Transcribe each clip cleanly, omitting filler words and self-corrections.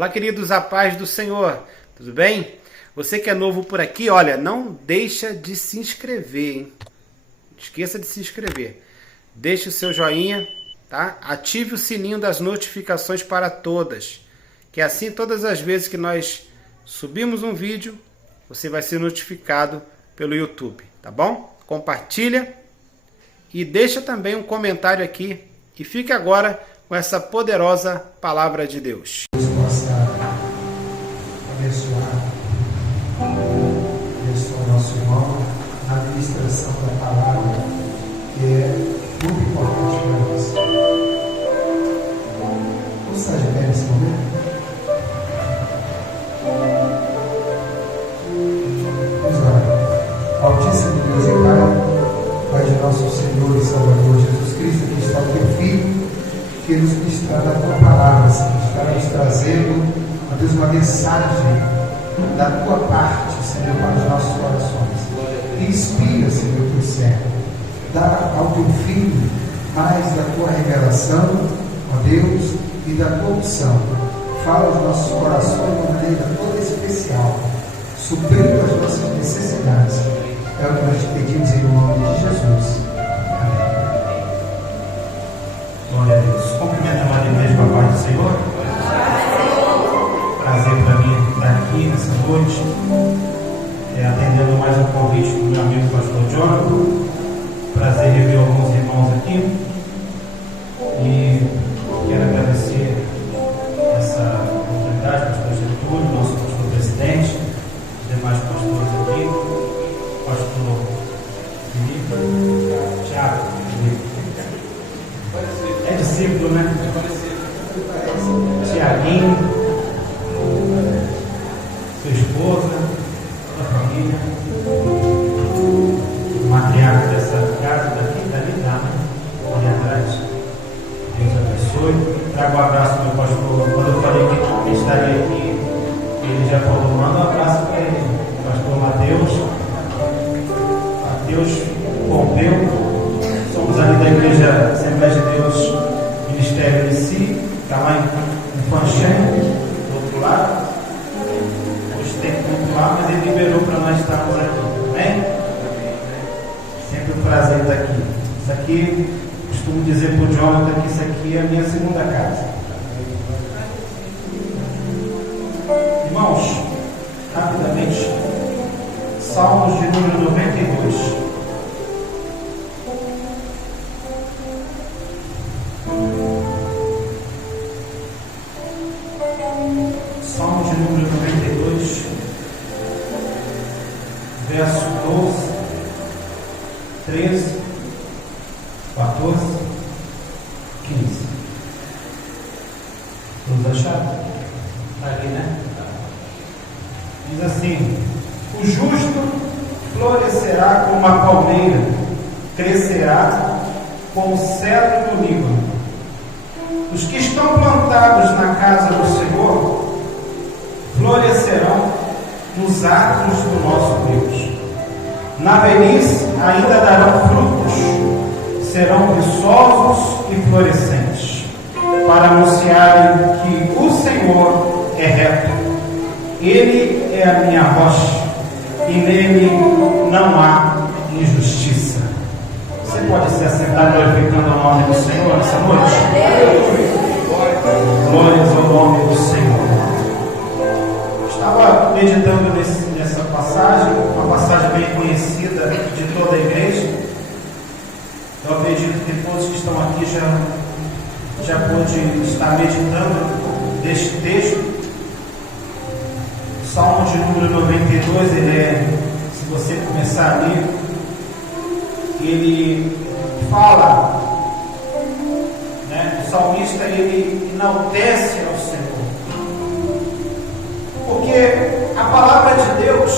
Olá, queridos, a paz do Senhor, tudo bem? Você que é novo por aqui, olha, não deixa de se inscrever, hein? Esqueça de se inscrever. Deixe o seu joinha, tá? Ative o sininho das notificações para todas, que assim todas as vezes que nós subimos um vídeo, você vai ser notificado pelo YouTube, tá bom? Compartilha e deixa também um comentário aqui e fique agora com essa poderosa palavra de Deus. Abençoa nosso irmão na administração da palavra, que é muito importante para nós. Vamos estar de pé nesse momento? Vamos lá. Altíssimo Deus e Pai, Pai de nosso Senhor e Salvador Jesus Cristo, que está o teu Filho, que nos ministrar da tua palavra, Senhor, estará nos trazendo, ó Deus, uma mensagem da tua parte, Senhor, para os nossos corações. Inspira, Senhor, teu servo. Dá ao teu filho mais da tua revelação, ó Deus, e da tua unção. Fala aos nossos corações de uma maneira toda especial, suprindo as nossas necessidades. É o que nós te pedimos em nome de Jesus. Amém. Glória a Deus. Cumprimento a Maria Igreja com a paz do Senhor. Prazer para mim estar aqui nessa noite, atendendo mais um convite do meu amigo pastor Jonathan. Prazer rever alguns irmãos aqui e quero agradecer essa oportunidade, pastor Getúlio, nosso pastor presidente, os demais pastores aqui, pastor Felipe, Tiago, é discípulo, né? Tiaguinho, sua esposa, toda a família, o matriarca dessa casa, dali dá, né? Ali atrás. Deus abençoe. Trago um abraço do meu pastor. Quando eu falei que estaria aqui, ele já falou: manda um abraço para ele, pastor Mateus Pompeu. Somos ali da Igreja Assembleia de Deus, Ministério de Si, está lá em Fanchém, do outro lado. Tem culto lá, mas ele liberou para nós estarmos aqui, amém? Sempre um prazer estar aqui. Isso aqui, costumo dizer para o Jonathan que isso aqui é a minha segunda casa. Irmãos, rapidamente, Salmos de número 92. Salmos de número 92, verso 12, 13, 14, 15. Todos acharam? Está ali, né? Diz assim: o justo florescerá como uma palmeira, crescerá como o cedro do Líbano. Os que estão plantados na casa do Senhor florescerão nos atos do nosso Deus. Na velhice ainda darão frutos, serão viçosos e florescentes, para anunciarem que o Senhor é reto. Ele é a minha rocha, e nele não há injustiça. Você pode se assentar glorificando o nome do Senhor nessa noite? Glórias ao nome do Senhor. Estava meditando nessa passagem, uma passagem bem conhecida de toda a igreja. Eu acredito que todos que estão aqui já pôde estar meditando deste texto. O Salmo de número 92, se você começar a ler, ele fala, né, o salmista ele enaltece ao Senhor, porque a palavra de Deus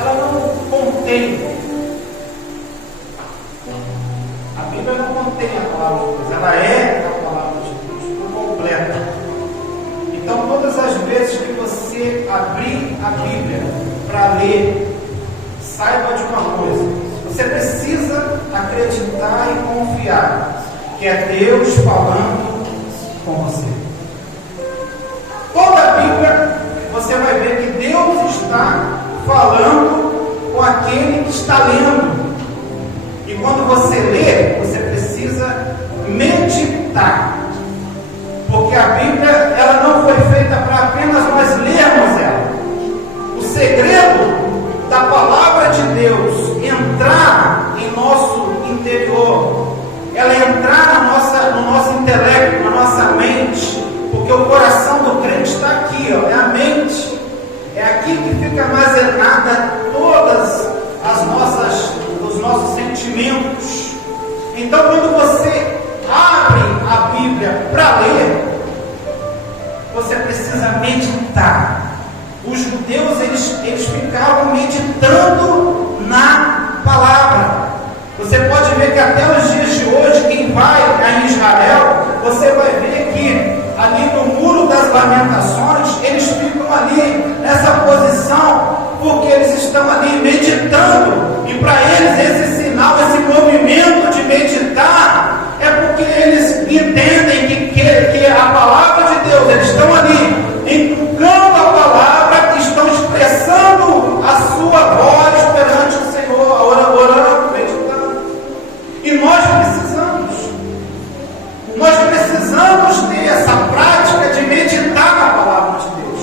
ela não contém, a Bíblia não contém a palavra de Deus, ela é a palavra de Deus por completa. Então todas as vezes que você abrir a Bíblia para ler, saiba de uma coisa: você precisa acreditar e confiar que é Deus falando com você. toda a Bíblia, você vai ver que Deus está falando com aquele que está lendo. E quando você lê, você precisa meditar. Porque a Bíblia, ela não foi feita para apenas nós lermos ela. O segredo da palavra de Deus entrar em nosso interior, ela entrar no nosso intelecto, na nossa mente, porque o coração do crente está aqui, ó, é a mente. É aqui que fica armazenada todas os nossos sentimentos. Então, quando você abre a Bíblia para ler, você precisa meditar. Os judeus, eles ficavam meditando na palavra. Você pode ver que até os dias de hoje, quem vai a Israel, você vai ver que ali no Muro das Lamentações, eles ficam ali nessa posição, porque eles estão ali meditando. E para eles esse sinal, esse movimento de meditar, é porque eles entendem que a palavra de Deus, eles estão ali entucando a palavra, estão expressando a sua voz perante o Senhor, orando, meditando. E nós precisamos ter essa prática de meditar na palavra de Deus.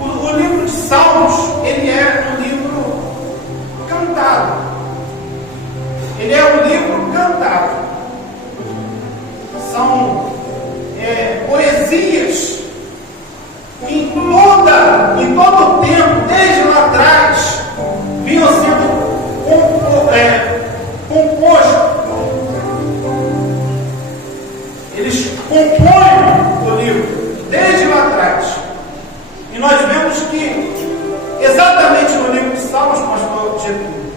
O livro de Salmos, ele é um livro cantado. Ele é um livro cantado. São poesias que em todo o tempo, desde lá atrás, vinham sendo compostos. Eles compõem o livro desde lá atrás. E nós vemos que, exatamente no livro de Salmos, pastor Getúlio,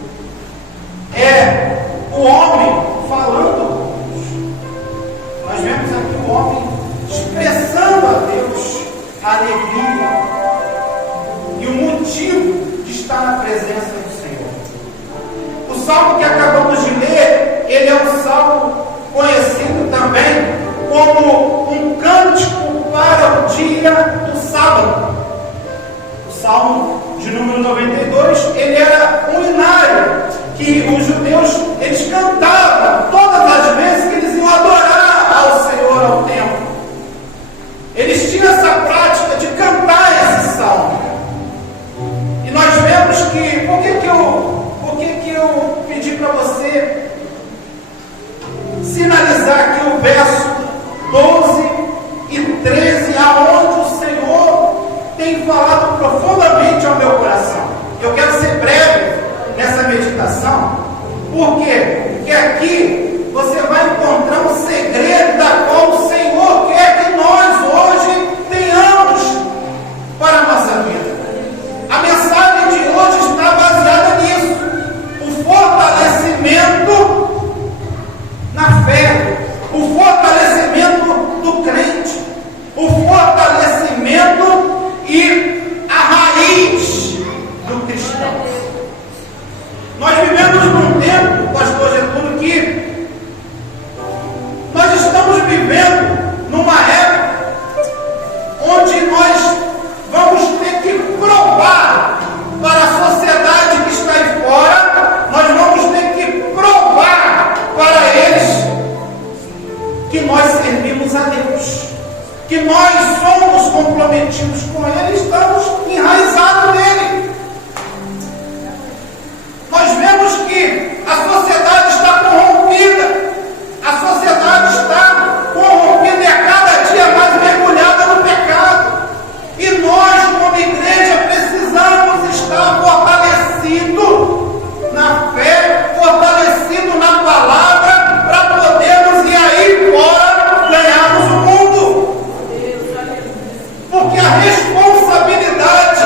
é o homem falando. Nós vemos aqui o homem expressando a Deus a alegria e o motivo de estar na presença do Senhor. O salmo que acabamos de ler, ele é um salmo conhecido também como um cântico para o dia do sábado. O salmo de número 92, ele era um hinário que os judeus, eles cantavam todas as vezes que eles iam adorar ao Senhor ao templo. Eles tinham essa prática de cantar esse salmo. E nós vemos que, por que eu pedi para você sinalizar aqui o verso 12 e 13, aonde o Senhor tem falado profundamente ao meu coração. Eu quero ser breve nessa meditação. Por quê? Porque aqui você vai encontrar um segredo da qual o Senhor quer que nós hoje tenhamos para a nossa vida. A mensagem de hoje está baseada nisso. O fortalecimento na fé, o fortalecimento do crente, o fortalecimento e a raiz do cristão. Nós vivemos num tempo, pastor Getúlio, que nós estamos vivendo numa época onde nós vamos ter que provar para a sociedade que está aí fora, nós vamos ter que provar para eles que nós servimos a Deus, que nós somos comprometidos com Ele, estamos enraizados nele. Nós vemos que a sociedade está corrompida, a sociedade está corrompida e a cada dia mais mergulhada no pecado. E nós, como igreja, precisamos estar fortalecidos na fé, fortalecidos na palavra, para podermos ir aí fora ganharmos o mundo. Porque a responsabilidade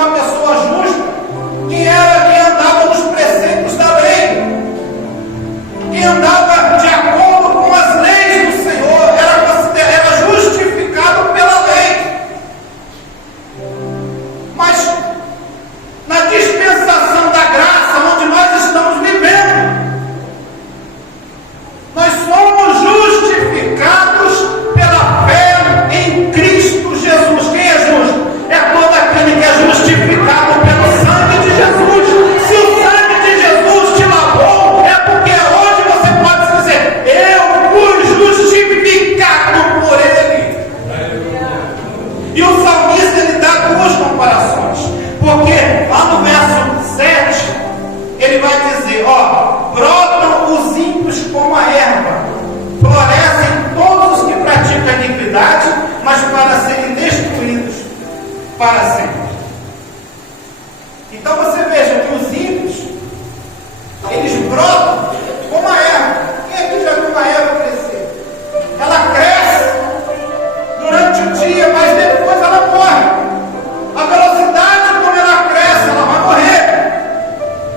uma pessoa justa? Quem andava nos preceitos da lei, quem andava de acordo com as leis do Senhor, era justificado pela lei. Mas na dispensação da graça, onde nós estamos vivendo, nós somos justificados pela fé em Cristo Jesus. Quem é justo? É todo aquele que é justificado pelo sangue de Jesus. Se o sangue de Jesus te lavou, é porque hoje você pode se dizer: eu fui justificado por Ele. E o salmista, ele dá duas comparações, porque lá no verso 7 ele vai dizer: brotam os ímpios como a erva, florescem todos os que praticam a iniquidade, mas para serem destruídos para sempre. Então você veja que os ímpios, eles brotam como a erva. Quem aqui já viu uma erva crescer? Ela cresce durante o dia, mas depois ela morre. A velocidade como ela cresce, ela vai morrer.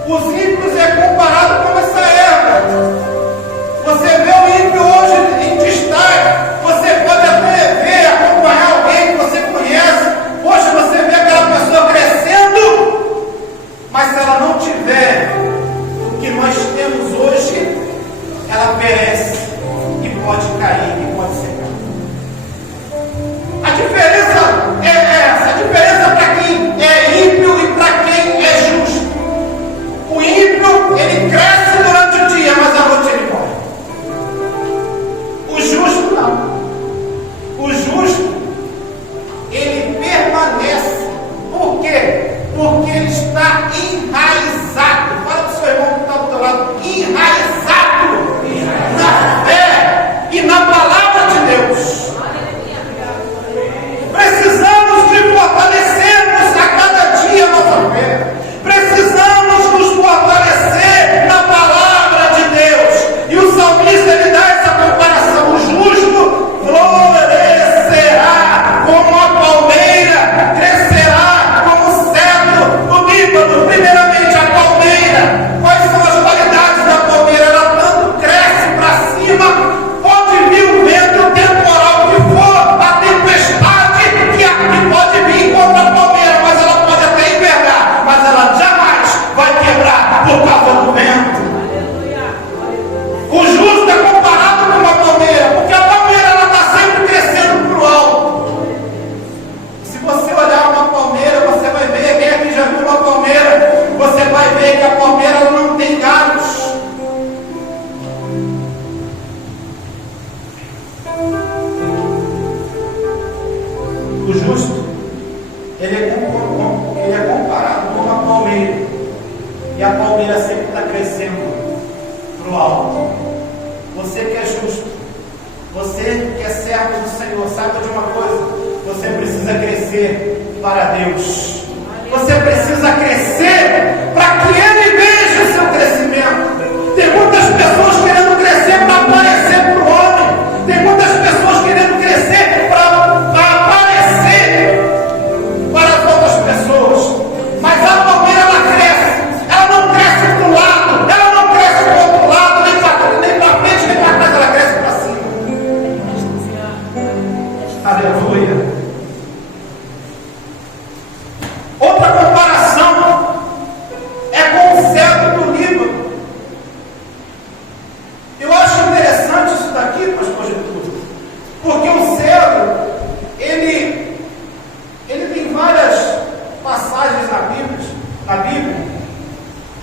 Os ímpios é comparado com essa erva. Você vê o ímpio hoje em destaque, você pode até ver, acompanhar alguém que você conhece. Hoje você vê aquela pessoa crescendo, mas se ela não tiver o que nós temos hoje, ela perece e pode cair e pode secar. A diferença é essa, a diferença para quem é ímpio e para quem é justo. O ímpio, ele cresce durante o dia, mas à noite ele morre. O justo não. O justo, ele permanece. Por quê? Porque ele está enraizado. Fala para o seu irmão que está do teu lado. Enraizado na fé e na palavra de Deus. Precisamos de fortalecermos a cada dia a nossa fé. Precisamos nos fortalecer na palavra de Deus. E o salmista, ele dá essa comparação: o justo florescerá como a palmeira, crescerá como o cedro do Líbano. Primeiramente, a palmeira. Quais são as qualidades da palmeira? Ela tanto cresce para cima, pode vir o vento temporal que for, a tempestade que pode vir contra a palmeira, mas ela pode até envergar, mas ela jamais vai quebrar por causa do vento. O justo é comparado com uma palmeira, porque a palmeira ela está sempre crescendo para o alto. Se você olhar uma palmeira, você vai ver, quem aqui já viu uma palmeira, você vai ver que a palmeira ela não tem galhos. O justo, ele é comparado com uma palmeira, e a palmeira sempre está crescendo para o alto. Você que é justo, você que é servo do Senhor, saiba de uma coisa: você precisa crescer para Deus. Você precisa crescer para que Ele veja o seu crescimento. Tem muitas pessoas querendo crescer para aparecer para o homem. Tem muitas pessoas querendo crescer para aparecer para as outras pessoas. Mas a palmeira, ela cresce. Ela não cresce para o lado, ela não cresce para o outro lado, nem para frente, nem para trás, ela cresce para cima. Aleluia. Outra comparação é com o cedro do Líbano. Eu acho interessante isso daqui, pastor Getúlio, porque o cedro, ele tem várias passagens na Bíblia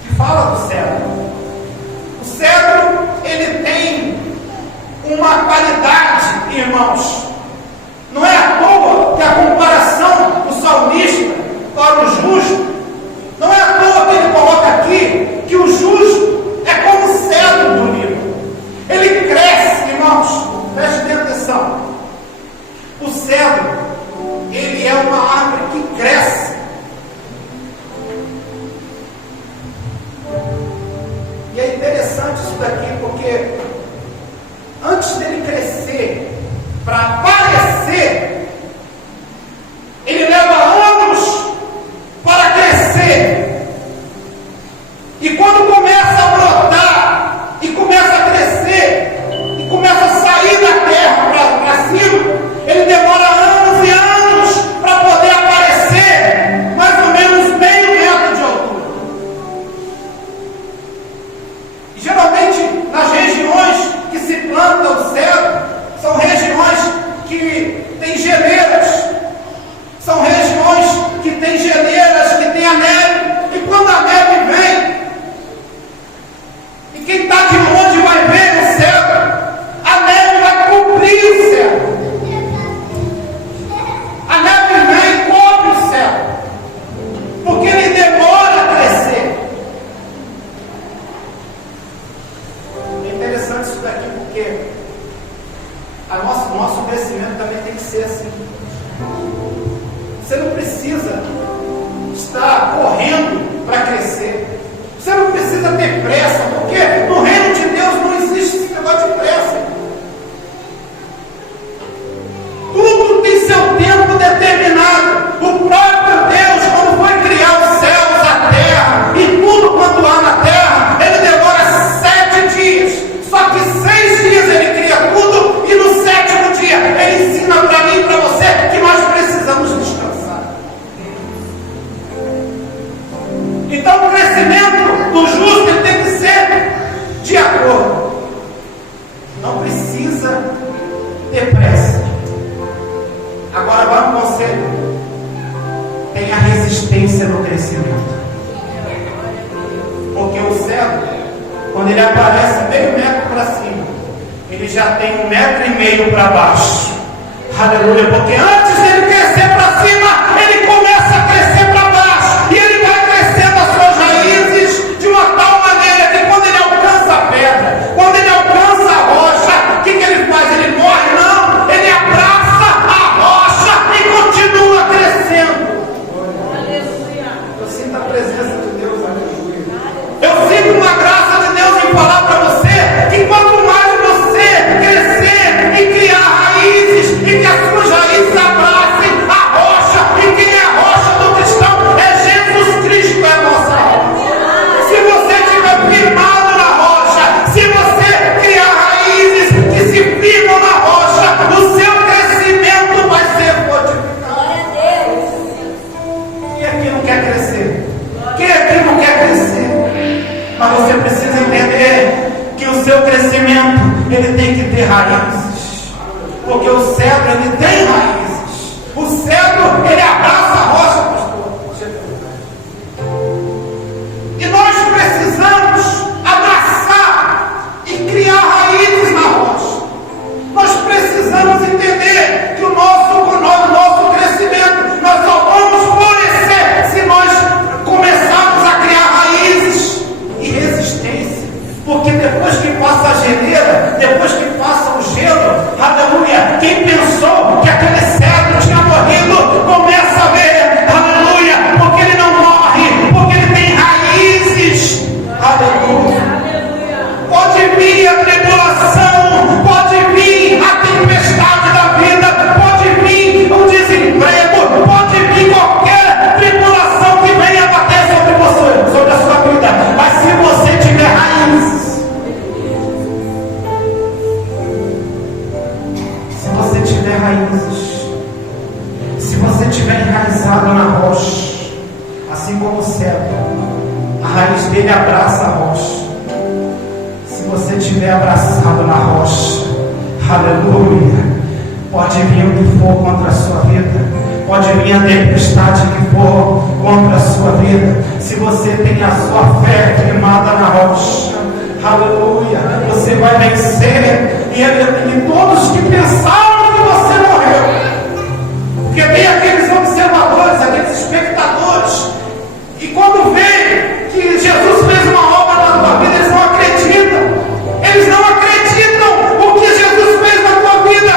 que fala do cedro. O cedro, ele tem uma qualidade, irmãos. Não é à toa que a comparação do salmista para o justo, não é à toa que ele coloca aqui que o justo é como o cedro do Líbano. Ele cresce, irmãos, preste bem atenção. O cedro, ele é uma árvore que cresce. E é interessante isso daqui, porque antes dele crescer para aparecer, ele leva anos para tem geleiras, que tem a neve. E quando a neve vem, e quem está de longe vai ver o céu, a neve vai cobrir o céu. A neve vem e cobre o céu, porque ele demora a crescer. É interessante isso daqui, porque nosso crescimento também tem que ser assim. Você não precisa estar correndo para crescer. Você não precisa ter pressa, porque no reino de Deus não existe esse negócio de pressa. Tudo tem seu tempo determinado. O próprio Deus, quando foi criar os céus, a terra e tudo quanto há na terra, ele demora 7 dias. Só que 6 dias ele cria tudo e no 7º dia ele ensina para mim e para você que nós precisamos descansar. Então o crescimento do justo ele tem que ser de acordo. Não precisa ter pressa. Agora vai um conselho. Tenha resistência no crescimento. Porque o cego, quando ele aparece meio metro para cima, ele já tem 1,5 metro para baixo. Aleluia. Porque antes dele crescer para cima, ele começa a crescer para baixo. E ele vai crescendo as suas raízes de uma tal maneira que quando ele alcança a pedra, quando ele alcança a rocha, o que ele faz? Ele morre? Não. Ele abraça a rocha e continua crescendo. Aleluia. Eu sinto a presença de Deus. Aleluia. Eu sinto uma graça de Deus em falar para você que quanto mais você crescer e criar raízes e que as suas raízes abracem a rocha, e quem é a rocha do cristão é Jesus Cristo, é a nossa rocha. Se você estiver firmado na rocha, se você criar raízes que se firmam na rocha, o seu crescimento vai ser fortificado. Quem aqui não quer crescer? Quem aqui não quer crescer? Mas você precisa entender que o seu crescimento ele tem que ter raízes, porque o cedro ele tem raízes. O cedro ele abraça a rocha, pastor. E nós precisamos abraçar e criar raízes na rocha. Nós precisamos entender que o nosso crescimento, nós só vamos florescer se nós começarmos a criar raízes e resistência. Porque depois que passa a geleira, depois que passa o gelo, aleluia, quem pensou que aquele cedro tinha morrido, começa a ver, aleluia, porque ele não morre, porque ele tem raízes, aleluia. Pode vir a tribulação, pode vir a tempestade da vida, pode vir o desemprego, pode vir qualquer tribulação que venha bater sobre você, sobre a sua vida, mas se você tiver raízes, se você estiver enraizado na rocha, assim como o cedro, a raiz dele abraça a rocha. Se você estiver abraçado na rocha, aleluia, pode vir o que for contra a sua vida, pode vir a tempestade que for contra a sua vida, se você tem a sua fé firmada na rocha, aleluia, você vai vencer. E todos que pensaram que você morreu, porque tem aqueles observadores, aqueles espectadores, e quando vê que Jesus fez uma obra na tua vida, eles não acreditam. Eles não acreditam o que Jesus fez na tua vida.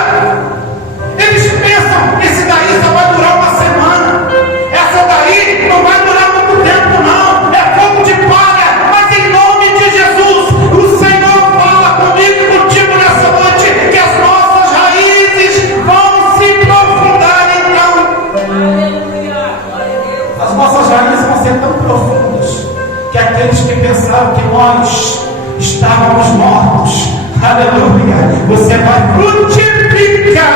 Eles pensam, esse daí só vai durar uma semana, essa daí não vai durar muito tempo não, é fogo de palha. Mas em nome de Jesus, o Senhor fala comigo e contigo nessa noite, que as nossas raízes vão se aprofundar então. Aleluia. As nossas raízes vão ser tão profundas que aqueles que pensaram que nós estávamos mortos, aleluia, você vai frutificar,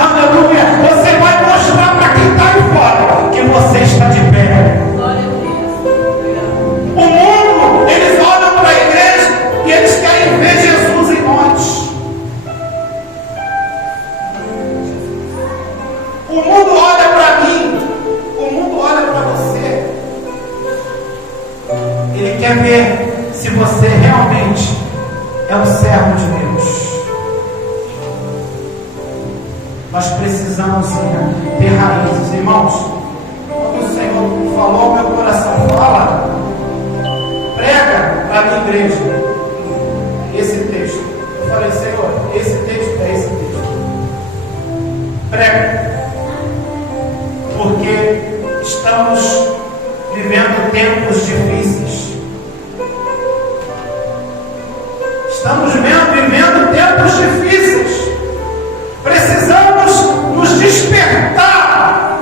aleluia, você vai mostrar para quem está aí fora que você está de pé. O mundo, eles olham para a igreja e eles querem ver Jesus em nós. O mundo olha para mim, o mundo olha falou ao meu coração, fala, prega para a minha igreja esse texto. Eu falei, Senhor, esse texto é esse texto. Prega. Porque estamos vivendo tempos difíceis. Estamos vivendo tempos difíceis. Precisamos nos despertar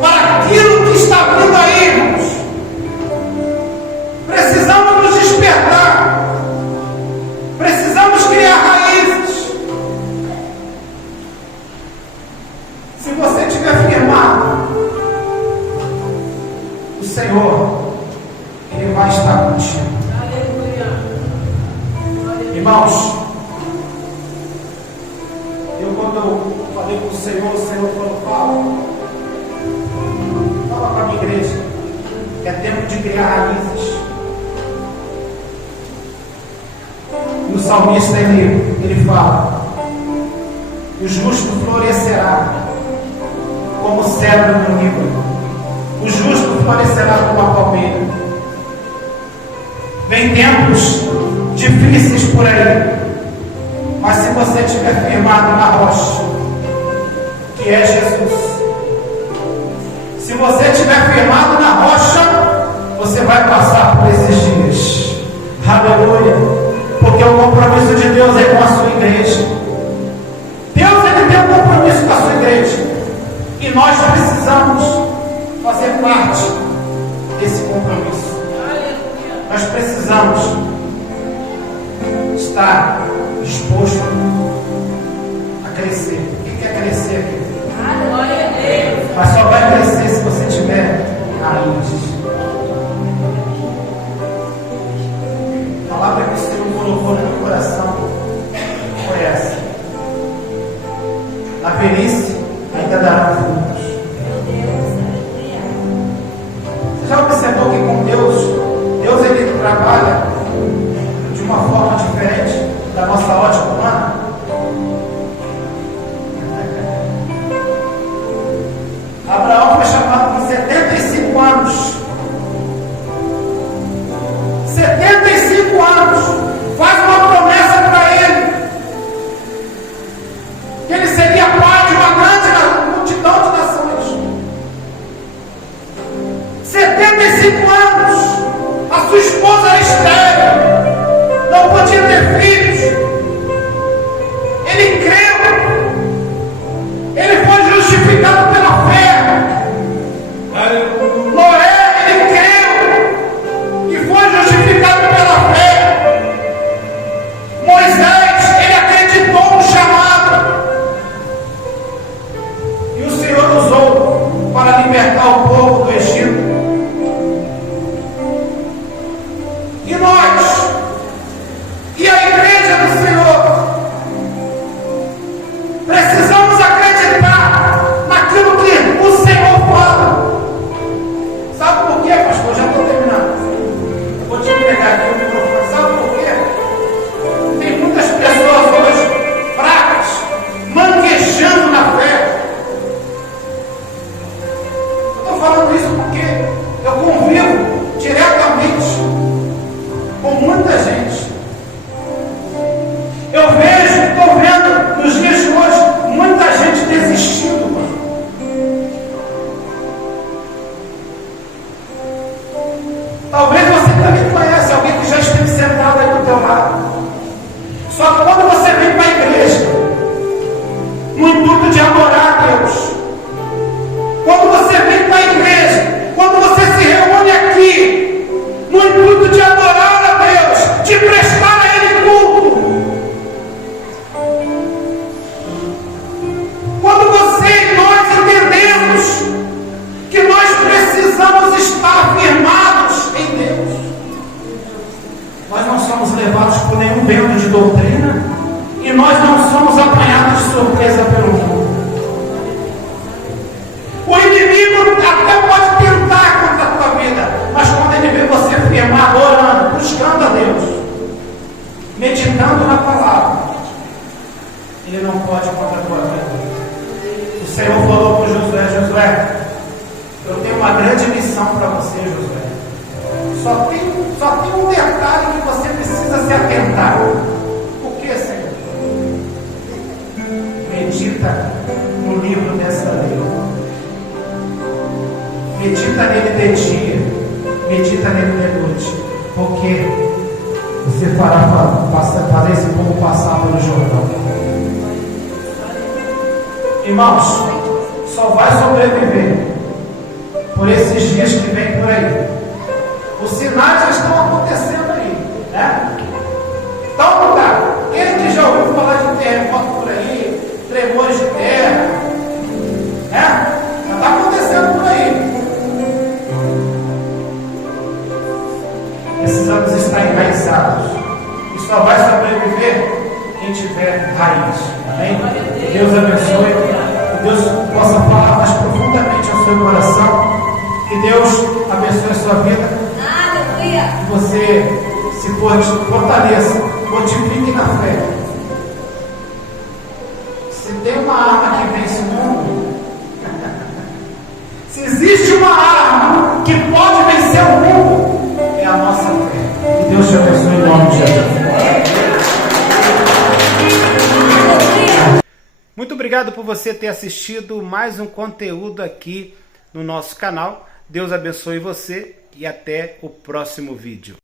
para aquilo que está vindo aí, irmãos. Precisamos nos despertar. Precisamos criar raízes. Se você estiver firmado, o Senhor, Ele vai estar contigo. Irmãos, quando eu falei com o Senhor falou, fala para a minha igreja, que é tempo de criar raízes. E o salmista ele fala, o justo florescerá como cedro no Líbano, o justo florescerá como a palmeira. Vem tempos difíceis por aí, mas se você estiver firmado na rocha, que é Jesus, se você estiver firmado na rocha, você vai passar por esses dias. Aleluia! Porque o compromisso de Deus é com a sua igreja. Deus ele tem um compromisso com a sua igreja. E nós precisamos fazer parte desse compromisso. Nós precisamos estar disposto a crescer. O que é crescer aqui? Glória a Deus. Mas só vai crescer se você tiver raízes. A palavra que o Senhor colocou no meu coração foi essa: na velhice ainda dará frutos. Você já observou que com Deus ele trabalha de uma forma diferente da nossa ótica humana? Abraão foi chamado com 75 anos. 75 anos. Faz uma promessa para ele, que ele seria pai de uma grande multidão de nações. 75 anos. A sua esposa era estéril, não podia ter filhos. Ele creu. Ele foi justificado pela fé. Noé, ele creu e foi justificado pela fé. Moisés, ele acreditou no chamado. E o Senhor usou para libertar o povo do Egito. E nós, e a igreja do Senhor, precisamos acreditar naquilo que o Senhor fala. Sabe por quê, pastor? Já estou terminando. Eu vou te entregar aqui o microfone. Sabe por quê? Tem muitas pessoas hoje fracas, manquejando na fé. Eu estou falando isso porque eu convivo diretamente com muita gente. Eu vejo, estou vendo nos dias de hoje, muita gente desistindo, mano. Talvez você também conhece alguém que já esteve sentado aí do teu lado. Só que quando você vem para a igreja, no intuito de adorar a Deus, quando você vem para a igreja, quando você se reúne aqui, no intuito de adorar a Deus, de prestar a Ele culto, quando você e nós entendemos que nós precisamos estar firmados em Deus, nós não somos levados por nenhum vento de doutrina e nós não somos apanhados de surpresa pelo mundo. O inimigo até pode tentar contra a tua vida, mas quando ele vê você firmado, orando, buscando a Deus, meditando na palavra, ele não pode contra a tua vida. O Senhor falou para Josué: Josué, eu tenho uma grande missão para você, Josué. Só tem um detalhe que você precisa se atentar. O que, Senhor? Medita no livro dessa lei. Medita nele de dia, medita nele de noite, porque você fará fazer esse povo passar pelo Jordão. Irmãos, só vai sobreviver por esses dias que vem por aí. Os sinais já estão acontecendo aí, né? Então, cara, quem que já ouviu falar de terremoto por aí, tremores de terra, né? Já está acontecendo por aí. Precisamos estar enraizados. E só vai sobreviver quem tiver raiz. Amém? Deus abençoe. Que Deus possa falar mais profundamente ao seu coração. Que Deus abençoe a sua vida. Que você se fortaleça, fortifique na fé. Se tem uma arma que vence o mundo, se existe uma arma que pode vencer o mundo, é a nossa fé. Que Deus te abençoe em nome de Jesus. Muito obrigado por você ter assistido mais um conteúdo aqui no nosso canal. Deus abençoe você e até o próximo vídeo.